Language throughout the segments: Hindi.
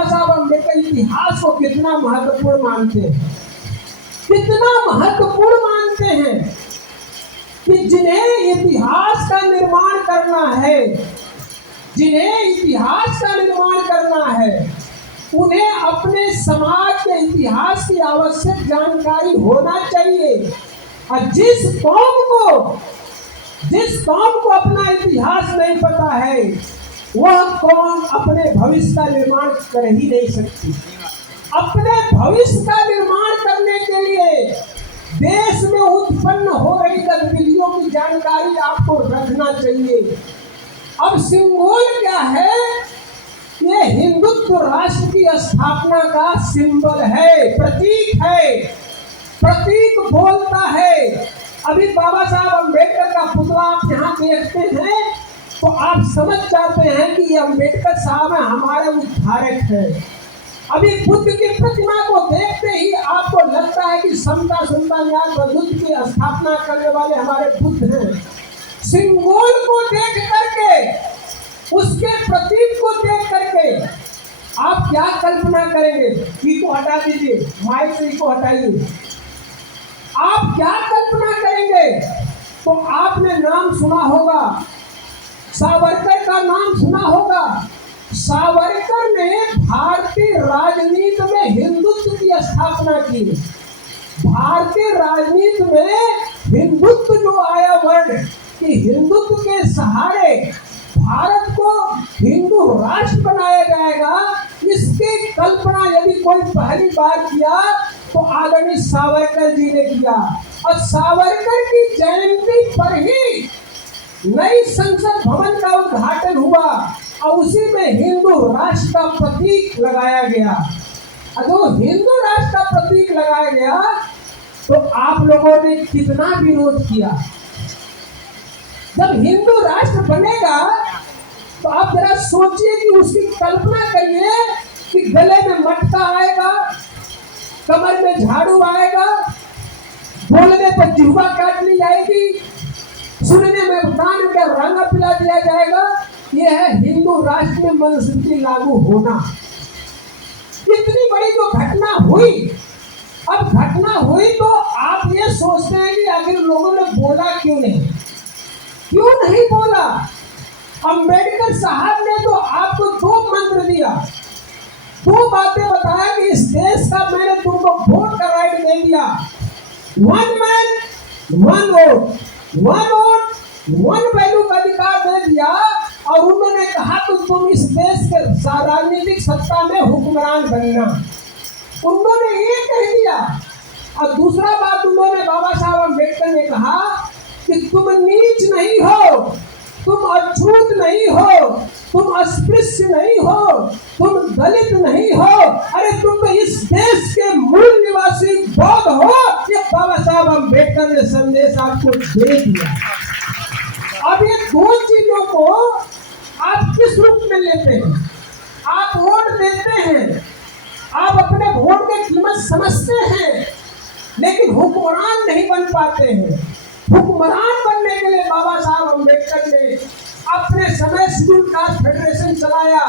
बाबा साहब अम्बेडकर इतिहास को कितना महत्वपूर्ण मानते हैं, कितना महत्वपूर्ण मानते हैं कि जिन्हें इतिहास का निर्माण करना है, जिन्हें इतिहास का निर्माण करना है, उन्हें अपने समाज के इतिहास की आवश्यक जानकारी होना चाहिए। और जिस कौम को अपना इतिहास नहीं पता है, वह कौम अपने भविष्य का निर्माण कर ही नहीं सकती। अपने भविष्य का निर्माण करने के लिए देश में उत्पन्न हो रही गतिविधियों की जानकारी आपको रखना चाहिए। अब सिंबल क्या है? ये हिंदुत्व राष्ट्र की स्थापना का सिंबल है, प्रतीक है, प्रतीक बोलता है। अभी बाबा साहब अम्बेडकर का पुतला आप यहाँ देखते हैं तो आप समझ जाते हैं कि ये अम्बेडकर साहब हमारे उद्धारक है। अभी बुद्ध की प्रतिमा को देखते ही आपको लगता है कि समता सुनता न्याय बंधुत्व की स्थापना करने वाले हमारे बुद्ध हैं। सिंबल को देख करके, उसके प्रतीक को देख करके आप क्या कल्पना करेंगे? को हटा दीजिए, माइक से को हटाइए। आप क्या कल्पना करेंगे? तो आपने नाम सुना होगा, सावरकर का नाम सुना होगा। सावरकर ने भारतीय राजनीति में हिंदुत्व की स्थापना की। भारतीय राजनीति में हिंदुत्व जो आया वर्ड कि हिंदुत्व के सहारे भारत को हिंदू राष्ट्र बनाया जाएगा, इसकी कल्पना यदि कोई पहली बार किया तो आदरणीय सावरकर जी ने किया। और सावरकर की जयंती पर ही नई संसद भवन का उद्घाटन हुआ और उसी में हिंदू राष्ट्र का प्रतीक लगाया गया। और जो हिंदू राष्ट्र का प्रतीक लगाया गया तो आप लोगों ने कितना विरोध किया। जब हिंदू राष्ट्र बनेगा तो आप जरा सोचिए कि उसकी कल्पना करिए कि गले में मटका आएगा, कमर में झाड़ू आएगा, बोलने पर जिह्वा काट ली जाएगी, सुनने में कान का रंगा पिला दिया जाएगा। यह है हिंदू राष्ट्र में मनुस्मृति लागू होना। इतनी बड़ी जो घटना हुई, अब घटना हुई तो आप ये सोचते हैं कि आखिर लोगों ने बोला क्यों नहीं बोला? अम्बेडकर साहब ने तो आपको दो मंत्र दिया, दो बातें बताया कि इस देश का मैंने तुमको वोट का राइट दे दिया। One man one vote, one vote one value का अधिकार दे दिया। और उन्होंने कहा कि तुम इस देश के राजनीतिक सत्ता में हुक्मरान बनना। उन्होंने ये कह दिया। और दूसरा बात उन्होंने बाबा साहब अम्बेडकर ने कहा कि तुम नीच नहीं हो, तुम अछूत नहीं हो, तुम अस्पृश्य नहीं हो, तुम दलित नहीं हो, अरे तुम तो इस देश के मूल निवासी बौद्ध हो। ये बाबा साहब अम्बेडकर ने संदेश आपको दे दिया। अब ये दो चीजों को आप किस रूप में लेते हैं? आप वोट देते हैं, आप अपने वोट की कीमत समझते हैं, लेकिन हुक्मरान नहीं बन पाते हैं। हुक्मरान बनने के लिए बाबा साहब अम्बेडकर ने अपने समय शेड्यूल कास्ट फेडरेशन चलाया।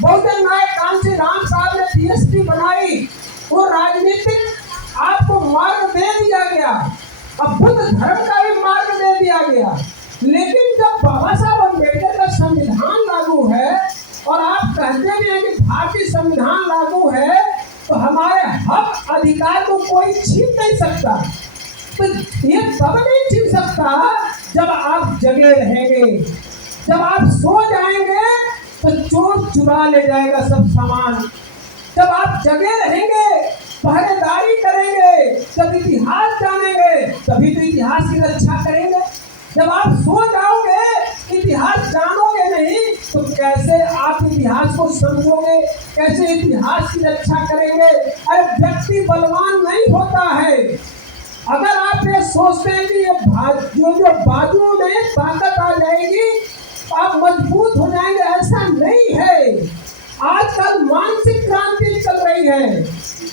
बहुजन नायक कांसी राम साहब ने पीएचडी बनाई। वो राजनीतिक आपको मार्ग दे दिया गया, अब बुद्ध धर्म का भी मार्ग दे दिया गया। लेकिन जब बाबा साहब अम्बेडकर का संविधान लागू है और आप कहते भी हैं कि भारतीय संविधान लागू है, तो हमारे हक अधिकार को कोई छीन नहीं सकता। तो ये तब नहीं छीन सकता जब आप जगे रहेंगे। जब आप सो जाएंगे तो चोर चुरा ले जाएगा सब सामान। जब आप जगे रहेंगे, पहरेदारी करेंगे, जब इतिहास जानेंगे, तभी तो इतिहास की रक्षा करेंगे। जब आप सो जाओगे, इतिहास जानोगे नहीं, तो कैसे आप इतिहास को समझोगे, कैसे इतिहास की रक्षा करेंगे? अरे व्यक्ति बलवान नहीं होता है। अगर आप ये सोचते हैं कि ये जो बाजुओं में ताकत आ जाएगी, आप मजबूत हो जाएंगे, ऐसा नहीं है। आजकल मानसिक क्रांति चल रही है,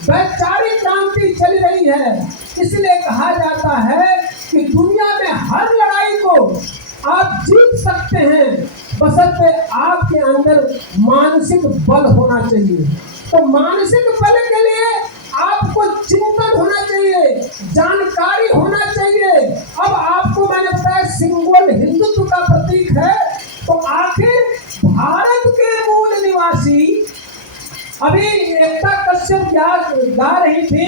वैचारिक क्रांति चल रही है। इसलिए कहा जाता है कि दुनिया में हर लड़ाई को आप जीत सकते हैं, बशर्ते आपके अंदर मानसिक बल होना चाहिए। तो मानसिक बल के लिए आपको चिंतन होना चाहिए, जानकारी होना चाहिए। अब आपको मैंने बताया सिंबल हिंदुत्व का प्रतीक है, तो आखिर भारत के मूल निवासी, अभी एकता कश्यप गा रही थी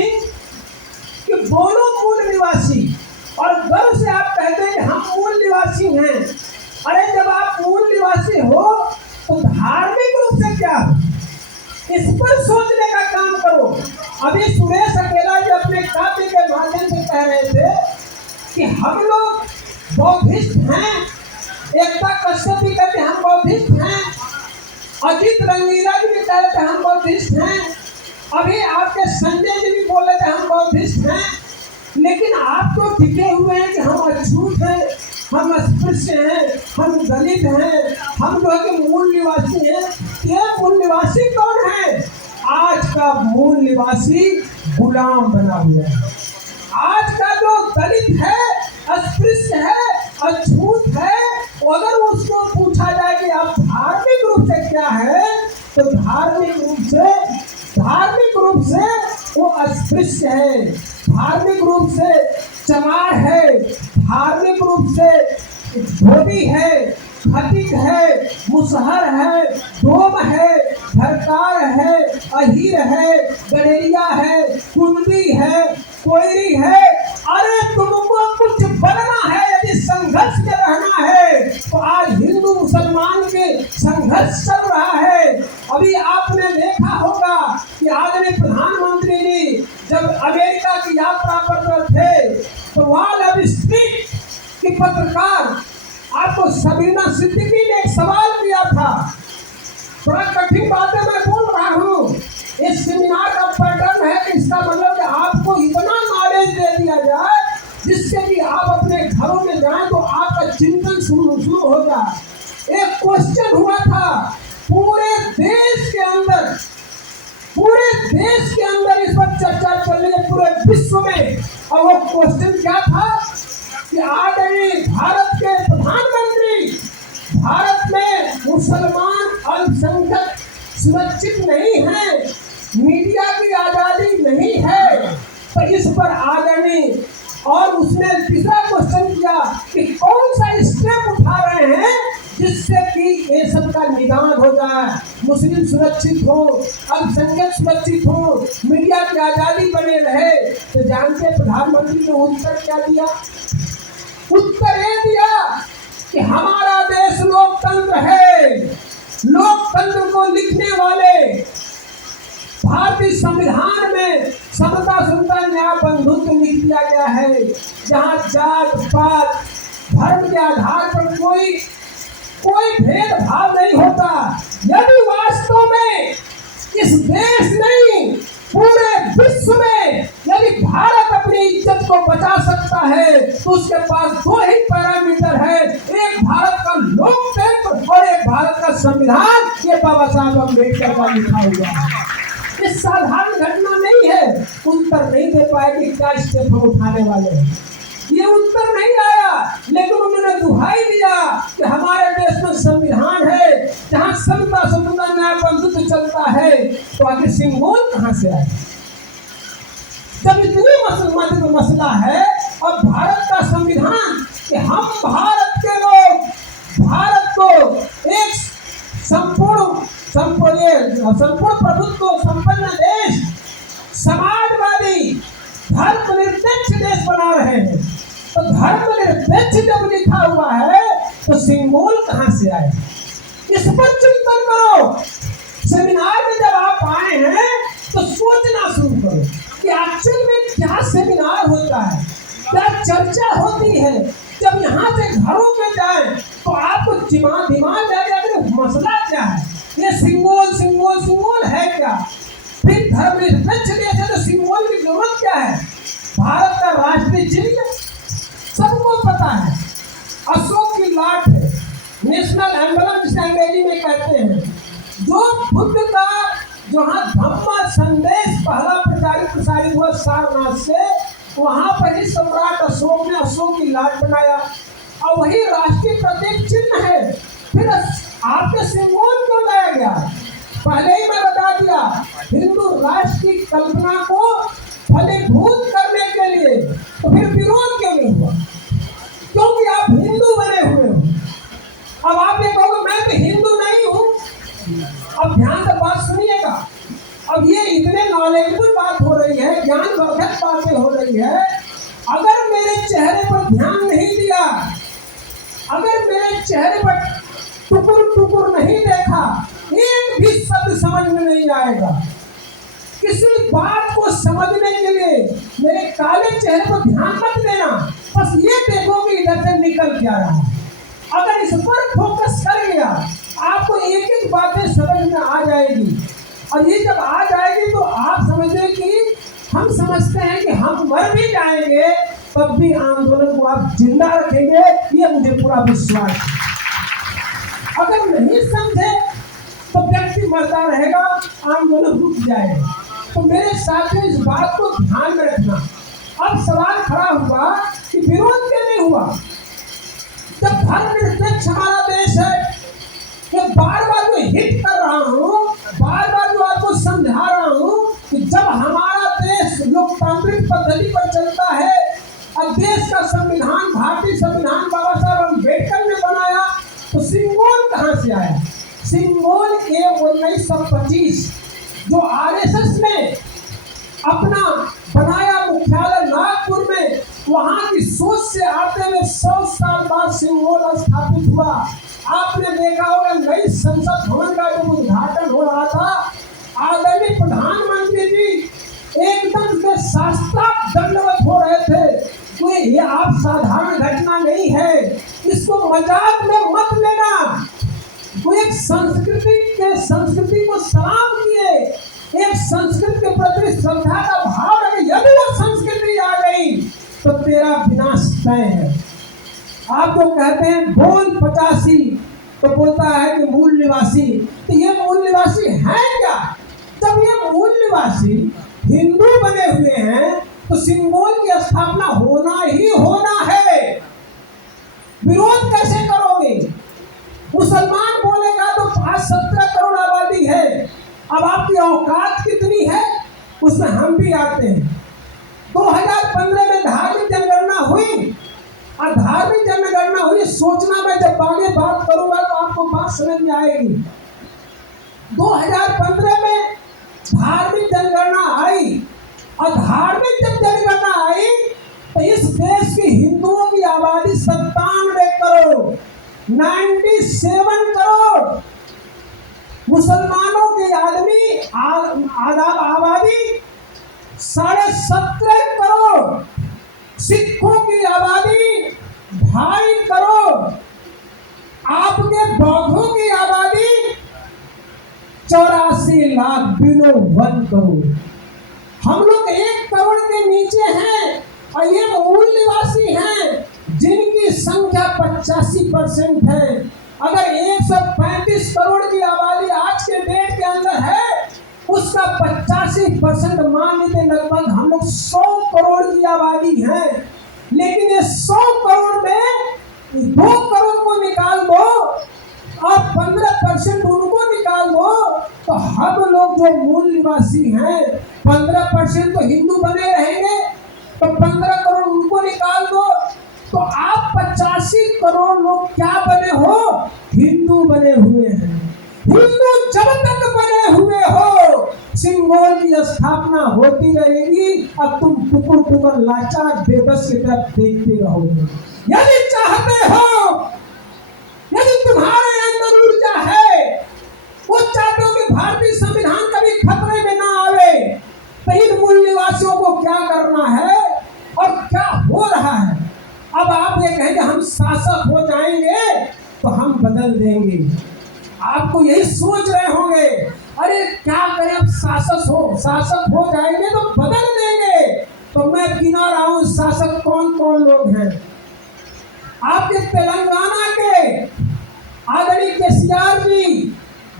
कि बोलो मूल निवासी, और गर्व से आप कहते हैं कि हम मूल निवासी हैं। अरे जब आप मूल निवासी हो तो धार्मिक रूप से क्या हो, इस पर सोचने का काम करो। अभी सुरेश अकेला जी अपने काव्य के माध्यम से कह रहे थे कि हम लोग बौद्धिस्ट हैं, एकता कश्यप भी कहते हम बौद्धिस्ट हैं, अजीत रंगीला जी भी कहते हम बौद्धिस्ट हैं, अभी आपके संजय जी भी बोले थे हम बौद्धिस्ट हैं। लेकिन आप तो टिके हुए हैं कि हम अछूत हैं, हम अस्पृश्य हैं, हम दलित हैं, हम जो है कि मूल निवासी हैं। ये मूल निवासी कौन है? आज का मूल निवासी गुलाम बना हुआ है। आज का जो दलित है, अस्पृश्य है, अछूत है, अगर उसको पूछा जाए कि आप धार्मिक रूप से क्या है, तो धार्मिक रूप से वो अस्पृश्य है, धार्मिक रूप से चमार है, धार्मिक रूप से धोबी है, खटिक है, मुसहर है, डोम है, भरकार है, अहीर है, गडेरिया है, कुंडी है, कोयरी है। अरे तुमको कुछ बनना है, यदि संघर्ष में रहना है तो आज हिंदू मुसलमान के संघर्ष चल रहा है। अभी आपने देखा होगा कि आदरणीय प्रधानमंत्री जी जब अमेरिका की यात्रा पर थे तो वॉल ऑफ स्ट्रीट की पत्रकार आपको सबीना सिद्दीकी ने एक सवाल किया था। थोड़ा कठिन बातें मैं बोल रहा हूँ, इस सेमिनार का पैटर्न है कि इसका मतलब कि आपको इतना नॉलेज दे दिया जाए जिससे कि आप अपने घरों में जाएं तो आपका चिंतन शुरू हो जाए। एक क्वेश्चन हुआ था पूरे देश के अंदर इस पर चर्चा चल रही है पूरे विश्व में, और वो क्वेश्चन क्या था कि आदरणीय भारत के प्रधानमंत्री, भारत में मुसलमान अल्पसंख्यक सुरक्षित नहीं है, मीडिया की आजादी नहीं है, तो इस पर आदरणीय, और उसने तीसरा क्वेश्चन किया कि कौन सा स्टेप उठा रहे हैं जिससे कि ये सब का निदान हो जाए, मुस्लिम सुरक्षित हो, अल्पसंख्यक सुरक्षित हो, मीडिया की आजादी बने रहे। तो जानते प्रधानमंत्री ने उत्तर क्या दिया? उत्तर ये दिया कि हमारा देश लोकतंत्र है, लोकतंत्र को लिखने वाले भारतीय संविधान में समता सुनता न्याय बंधुत्व लिख दिया गया है, जहाँ जात पात धर्म के आधार पर कोई भेदभाव नहीं होता। यदि वास्तव में इस देश नहीं पूरे विश्व में यदि भारत अपनी इज्जत को बचा सकता है तो उसके पास दो ही पैरामीटर है, एक भारत का लोकतंत्र और एक भारत का संविधान। ये बाबा साहब अम्बेडकर का लिखा हुआ है। ये साधारण घटना नहीं है। उत्तर नहीं दे पाए कि क्या स्टेप हम उठाने वाले हैं, ये उत्तर नहीं आया, लेकिन उन्होंने दुहाई दिया कि हमारे देश में संविधान है जहाँ समता सुंदरता न्याय बंधुत्व चलता है, तो आखिर सिंबल कहाँ से आए? जब इतनी मसला है और भारत का संविधान कि हम भारत के लोग भारत को एक संपूर्ण प्रभुत्व संपन्न देश, समाजवादी धर्मनिरपेक्ष देश बना रहे हैं। तो धर्मनिरपेक्ष जब लिखा हुआ है तो सिंबल कहाँ से आए? इस पर चिंतन करो। सेमिनार में जब आप आए हैं तो सोचना शुरू करो कि एक्चुअल में क्या सेमिनार होता है, क्या चर्चा होती है। जब यहाँ से घरों में जाए तो आपको दिमाग जाएगा कि मसला क्या है, ये सिंबल है क्या। फिर धर्मनिरपेक्ष देश है तो सिंबल की जरूरत क्या है? भारत का राष्ट्रीय चिन्ह सबको पता है, अशोक की लाट है, नेशनल एम्बलम जिसे अंग्रेजी में कहते हैं। जो बुद्ध का जहाँ धम्म संदेश पहला प्रसारित हुआ सारनाथ से, वहाँ पर ही सम्राट अशोक ने अशोक की लाट बनाया और वही राष्ट्रीय प्रतीक चिन्ह है। फिर आपके सिंबल क्यों लाया गया? पहले ही मैं बता दिया, हिंदू राष्ट्र की कल्पना को फलीभूत करने के लिए। तो फिर विरोध क्यों नहीं हुआ? क्योंकि आप हिंदू बने हुए हो। अब आप ये कहोगे मैं तो हिंदू नहीं हूं। अब ध्यान से बात सुनिएगा। अब ये इतने नॉलेजफुल बात हो रही है, ज्ञानवर्धक बातें हो रही है। अगर मेरे चेहरे पर ध्यान नहीं दिया, अगर मेरे चेहरे पर टुकुर टुकुर नहीं देखा, एक भी शब्द समझ में नहीं आएगा। किसी बात को समझने के लिए मेरे काले चेहरे पर ध्यान मत देना, बस ये देखो कि इधर से निकल क्या रहा है। अगर इस पर फोकस कर लिया, आपको एक एक बातें समझ में आ जाएगी। और ये जब आ जाएगी तो आप समझे कि हम समझते हैं कि हम मर भी जाएंगे तब भी आंदोलन को आप जिंदा रखेंगे, ये मुझे पूरा विश्वास है। अगर नहीं समझे तो व्यक्ति मरता रहेगा, आंदोलन रुक जाएगा। तो मेरे साथियों, इस बात को ध्यान में रखना। अब सवाल खड़ा हुआ कि विरोध क्यों नहीं हुआ? जब धर्मनिरपेक्ष हमारा देश है, मैं बार बार जो हिट कर रहा हूँ, बार बार जो आपको समझा रहा हूँ कि जब हमारा देश लोकतांत्रिक पद्धति पर चलता है और देश का संविधान, भारतीय संविधान बाबा साहब अम्बेडकर ने बनाया, तो सिंबल कहाँ से आया? सिंबल के 1925 जो आरएसएस ने अपना बनाया मुख्यालय नागपुर में, वहां की सोच से आते हुए 100 साल बाद सिंबल स्थापित हुआ। आपने देखा होगा नई संसद भवन का जब उद्घाटन हो रहा था, आदरणीय प्रधानमंत्री जी एकदम से साष्टांग दंडवत हो रहे थे। कोई ये आप साधारण घटना नहीं है, इसको मजाक में मत लेना। वो एक संस्कृति को सलाम किए, एक संस्कृति के प्रति श्रद्धा का भाव है। यदि वो संस्कृति आ गई तो तेरा विनाश तय है। आप जो कहते हैं बोल 85 तो बोलता है कि मूल निवासी, तो ये मूल निवासी है क्या? जब ये मूल निवासी हिंदू बने हुए हैं तो सिंबल की स्थापना होना ही होना है। विरोध कैसे करोगे? मुसलमान बोलेगा तो 17 करोड़ आबादी है। अब आपकी औकात कितनी है उसमें हम भी आते हैं। 2015 में धार्मिक जनगणना हुई, और धार्मिक जनगणना हुई, सोचना मैं जब आगे बात करूंगा तो आपको बात समझ में आएगी। 2015 में धार्मिक जनगणना आई, और धार्मिक जब जनगणना आई तो इस देश की हिंदुओं की आबादी 97 करोड़, 97 करोड़, मुसलमानों की आबादी 17.5 करोड़, सिखों की आबादी 2.5 करोड़, आपके बौद्धों की आबादी 84 लाख, बिलो 1 करोड़। हम लोग 1 करोड़ के नीचे हैं, और ये मूल निवासी हैं जिनकी संख्या 85% है। अगर 135 करोड़ की आबादी आज के डेट के अंदर है, उसका 85% मान लीजिए लगभग हम लोग 100 करोड़ की आबादी है। लेकिन ये 100 करोड़ में 2 करोड़ को निकाल दो और 15% उनको निकाल दो, तो हम लोग जो मूल निवासी हैं 15% तो हिंदू बने रहेंगे, तो 15 करोड़ उनको निकाल दो, तो आप 85 करोड़ लोग क्या बने हो? हिंदू बने हुए हैं। हिंदू जब तक बने हुए हो, सिंबल की स्थापना होती रहेगी, अब तुम टुकुर टुकुर लाचार बेबस की तरफ देखते रहोगे। यदि चाहते हो, यदि तुम्हारे अंदर ऊर्जा है, वो चाहते हो कि भारतीय संविधान कभी खतरे में ना आवे, तो इन मूल निवासियों को क्या करना है और क्या हो रहा है? अब आप ये कहेंगे हम शासक हो जाएंगे तो हम बदल देंगे। आपको यही सोच रहे होंगे, अरे क्या करें, अब शासक हो जाएंगे तो बदल देंगे। तो मैं गिना रहा हूं शासक कौन कौन लोग हैं। आपके तेलंगाना के आदरणीय केसीआर जी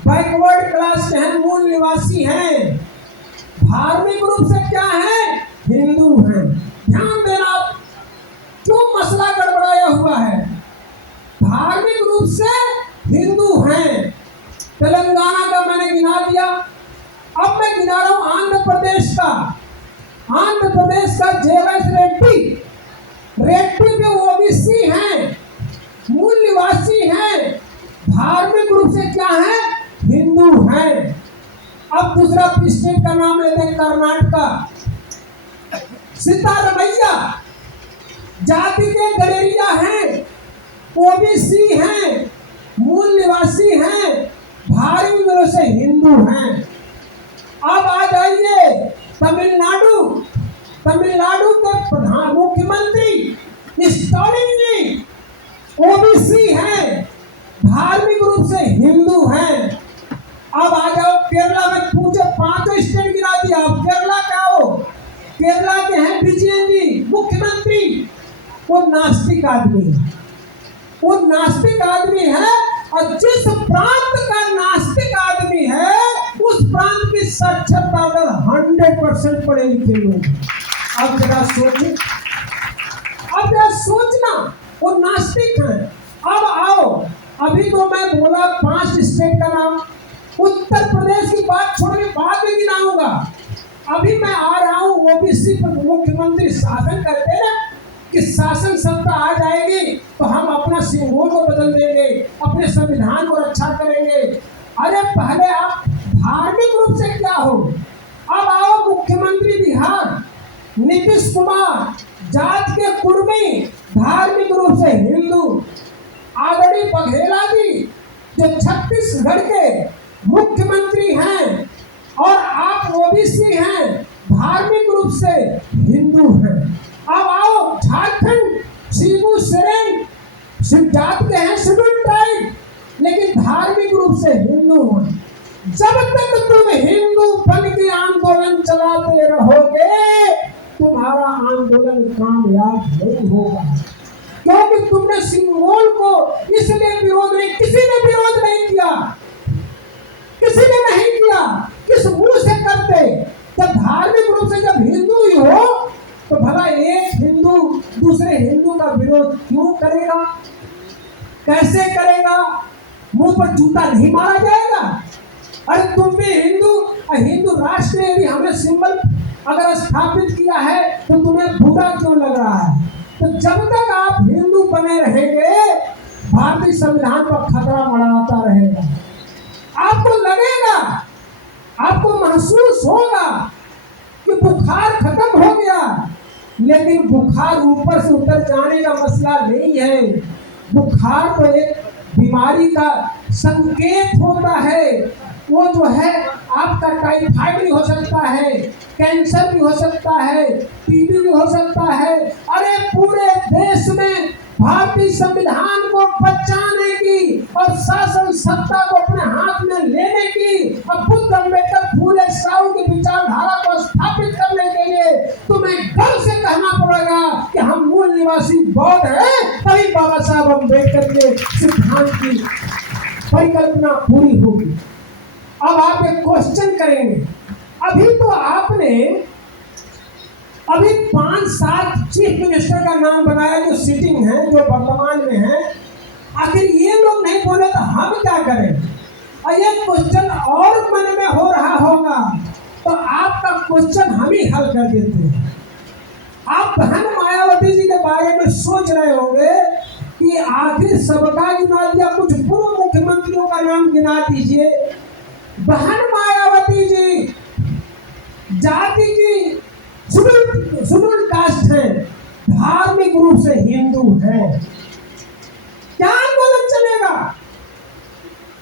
बैकवर्ड क्लास के हैं, मूल निवासी हैं, धार्मिक रूप से क्या है? हिंदू हैं। ध्यान देना, क्यों मसला गड़बड़ाया हुआ है? धार्मिक रूप से हिंदू हैं, तेलंगाना का मैंने गिना दिया। अब मैं गिना रहा हूं आंध्र प्रदेश का। आंध्र प्रदेश का जेएस रेड्डी। रेड्डी में ओबीसी हैं, मूल निवासी हैं, धार्मिक रूप से क्या है, हिंदू हैं। अब दूसरा स्टेट का नाम लेते हैं, कर्नाटका। सिद्धारमैया जाति के गडेरिया हैं, ओबीसी हैं, मूल निवासी हैं, धार्मिक रूप से हिंदू हैं। अब आ जाइए तमिलनाडु। तमिलनाडु के प्रधान मुख्यमंत्री स्टालिन जी ओबीसी हैं, धार्मिक रूप से हिंदू हैं। अब आ जाओ केरला में, पूछे पांचों स्टेट गिरा दिया। अब केरला का हो, केरला के हैं विजयन जी मुख्यमंत्री। वो नास्तिक आदमी है, वो नास्तिक आदमी है। और जिस प्रांत का नास्तिक आदमी है उस प्रांत की साक्षरता दर 100% पढ़े लिखे लोग। अब जरा सोचिए, अब जरा सोचना, वो नास्तिक है। अब आओ, अभी तो मैं बोला 5 स्टेट का नाम, उत्तर प्रदेश की बात छोड़ के बाद में गिनाऊंगा। अभी मैं आ रहा हूं ओबीसी पर मुख्यमंत्री शासन करते ना, कि शासन सत्ता आ जाएगी तो हम अपना सिंबल को बदल देंगे, अपने संविधान को रक्षा करेंगे। अरे पहले आप धार्मिक रूप से क्या हो। अब आओ मुख्यमंत्री बिहार नीतीश कुमार, जात के कुर्मी, धार्मिक रूप से हिंदू। आगड़ी बघेला जी जो छत्तीसगढ़ के मुख्यमंत्री हैं और आप ओबीसी हैं, धार्मिक रूप से हिंदू हैं। अब आओ झारखंड, शिबू सोरेन जात के हैं, शेड्यूल ट्राइब, लेकिन धार्मिक रूप से हिंदू हैं। जब तक तुम हिंदू बन के आंदोलन चलाते रहोगे तुम्हारा आंदोलन कामयाब नहीं होगा, क्योंकि तुमने सिंबल को इसलिए विरोध नहीं, किसी ने विरोध नहीं किया, किसी ने नहीं किया। किस मुंह से करते? जब धार्मिक रूप से जब हिंदू ही हो तो भला एक हिंदू दूसरे हिंदू का विरोध क्यों करेगा, कैसे करेगा? मुंह पर जूता नहीं मारा जाएगा? अरे तुम भी हिंदू, हिंदू राष्ट्र ने भी हमें सिंबल अगर स्थापित किया है तो तुम्हें बुरा क्यों लग रहा है? तो जब तक आप हिंदू बने रहेंगे भारतीय संविधान पर खतरा मंडराता रहेगा। आपको लगेगा, आपको महसूस होगा कि बुखार खत्म हो गया, लेकिन बुखार ऊपर से उतर जाने का मसला नहीं है। बुखार तो एक बीमारी का संकेत होता है। वो जो है आपका टाइफाइड भी हो सकता है, कैंसर भी हो सकता है, टीबी भी हो सकता है। अरे पूरे देश में भारतीय संविधान को बचाने की और शासन सत्ता को अपने हाथ में लेने की और बुद्ध अम्बेडकर फूले साहू की विचारधारा को स्थापित करने के लिए तुम्हें गर्व से कहना पड़ेगा कि हम मूल निवासी बौद्ध हैं, तभी बाबा साहब अम्बेडकर के सिद्धांत की परिकल्पना पूरी होगी। अब आप एक क्वेश्चन करेंगे, अभी तो आपने अभी 5-7 चीफ मिनिस्टर का नाम बनाया जो सिटिंग है, जो वर्तमान में है। आखिर ये लोग नहीं बोले तो हम क्या करें? और ये क्वेश्चन और मन में हो रहा होगा तो आपका क्वेश्चन हम ही हल कर देते हैं। आप बहन मायावती जी के बारे में सोच रहे होंगे कि आखिर सबका गिना दिया, कुछ पूर्व मुख्यमंत्रियों का नाम गिना दीजिए। बहन मायावती जी जाति की शेड्यूल कास्ट है, धार्मिक रूप से हिंदू है। क्या आंदोलन चलेगा?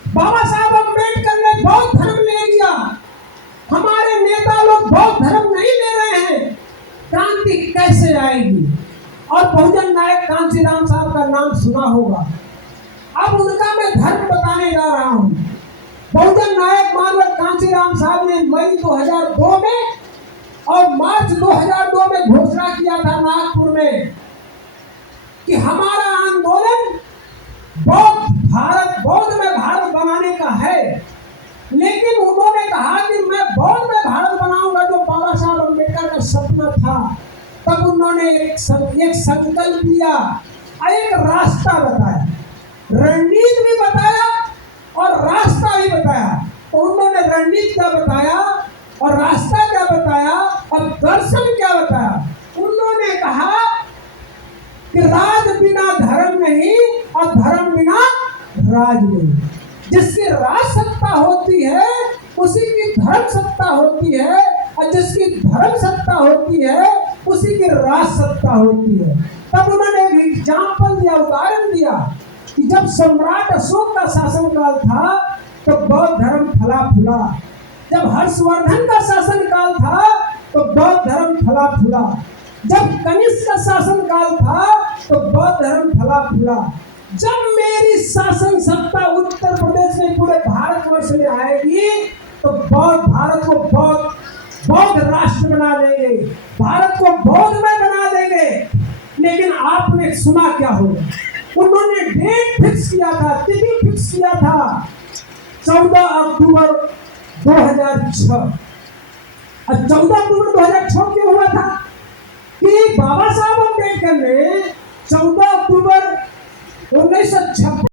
बाबा साहब अम्बेडकर ने बौद्ध धर्म ले लिया, हमारे नेता लोग बौद्ध धर्म नहीं ले रहे हैं, क्रांति कैसे आएगी? और बहुजन नायक कांशीराम साहब का नाम सुना होगा। अब उनका मैं धर्म बताने जा रहा हूं। बहुजन नायक मानव कांशीराम साहब ने मई 2002 में और मार्च 2002 में घोषणा किया था नागपुर में कि हमारा आंदोलन बौद्ध में भारत बनाने का है। लेकिन उन्होंने कहा कि मैं बौद्ध में भारत बनाऊंगा, जो बाबा साहब अम्बेडकर का सपना था। तब उन्होंने एक संकल्प लिया, एक रास्ता बताया, रणनीति भी बताया और रास्ता भी बताया। तो उन्होंने रणनीति क्या बताया और रास्ता क्या बताया और दर्शन क्या बताया। उन्होंने कहा कि राज बिना धर्म नहीं और धर्म बिना राज नहीं। जिसकी राज सत्ता होती है उसी की धर्म सत्ता होती है और जिसकी धर्म सत्ता होती है उसी की राज सत्ता होती है। तब उन्होंने एक एग्जाम्पल दिया, उदाहरण दिया कि जब सम्राट अशोक का शासनकाल था तो बौद्ध धर्म फला फूला। जब हर्षवर्धन का शासनकाल था तो बौद्ध धर्म फला फूला। जब कनिष्क का शासनकाल था तो बौद्ध धर्म फला फूला। जब मेरी शासन सत्ता उत्तर प्रदेश में पूरे भारतवर्ष में आएगी तो बौद्ध भारत को बौद्ध राष्ट्र बना देंगे, भारत को बौद्धमय बना देंगे। लेकिन आपने सुना क्या होगा? उन्होंने डेट फिक्स किया था, तिथि फिक्स किया था 14 अक्टूबर 2006। और 14 अक्टूबर 2006 क्यों हुआ था कि बाबा साहब अम्बेडकर ने 14 अक्टूबर 1956